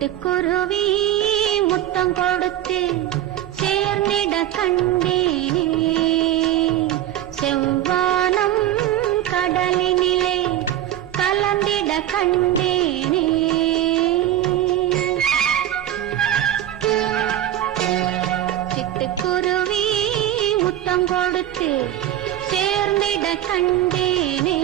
சிட்டுக்குருவி முத்தம் கொடுத்து சேர்ந்திட கண்டேனே, செவ்வானம் கடலினிலே கலந்திட கண்டேனே. சிட்டுக்குருவி முத்தம் கொடுத்து சேர்ந்திட கண்டேனே.